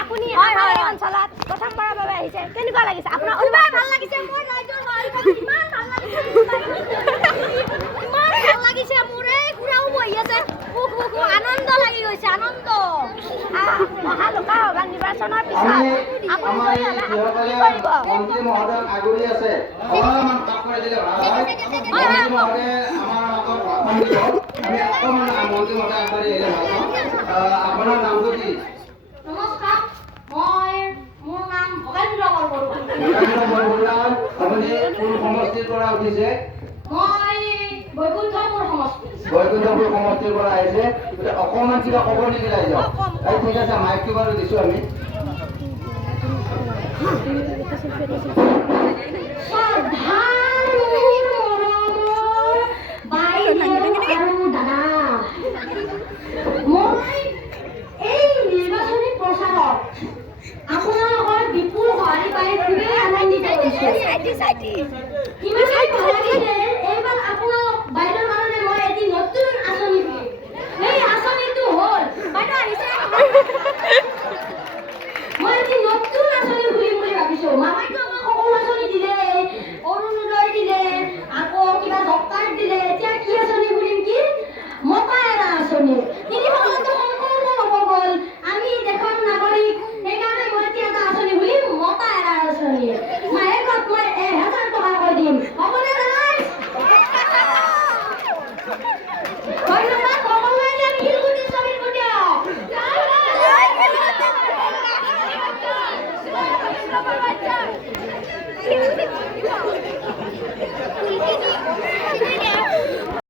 আপুনি অঞ্চলত প্ৰথমবাৰৰ বাবে আহিছে, কেনেকুৱা লাগিছে আপোনাৰ? ভাল লাগিছে, মোৰ ৰাইজৰ ইমান ভাল লাগিছে, ইমান ভাল লাগিছে, মোৰে খুৰাও বহি আছে, আনন্দ লাগি গৈছে, আনন্দ। অহা লোকসভা নিৰ্বাচনৰ পিছত মন্ত্ৰী মহোদয় আগুৰি আছে, অকণমান কাপ কৰি দিলে ভাল হয়। মন্ত্ৰী মহোদয় আমাৰ আগত আমি অকণমান মন্ত্ৰী মহোদয় আগবাঢ়ি আহিলে ভাল পাওঁ। আপোনাৰ নামটো কি? নমস্কাৰ, মোৰ নাম ভগেন্দ্ৰ বৰবৰুৱা। আপুনি কোন সমষ্টিৰ পৰা উঠিছে? মই বৈকুণ্ঠপুৰ সমষ্টি। বৈকুণ্ঠপুৰ সমষ্টিৰ পৰা আহিছে। অকণমান কিবা খবৰ নেকি ৰাইজক? ঠিক আছে, মাইকটো বাৰু দিছোঁ আমি। শ্ৰদ্ধা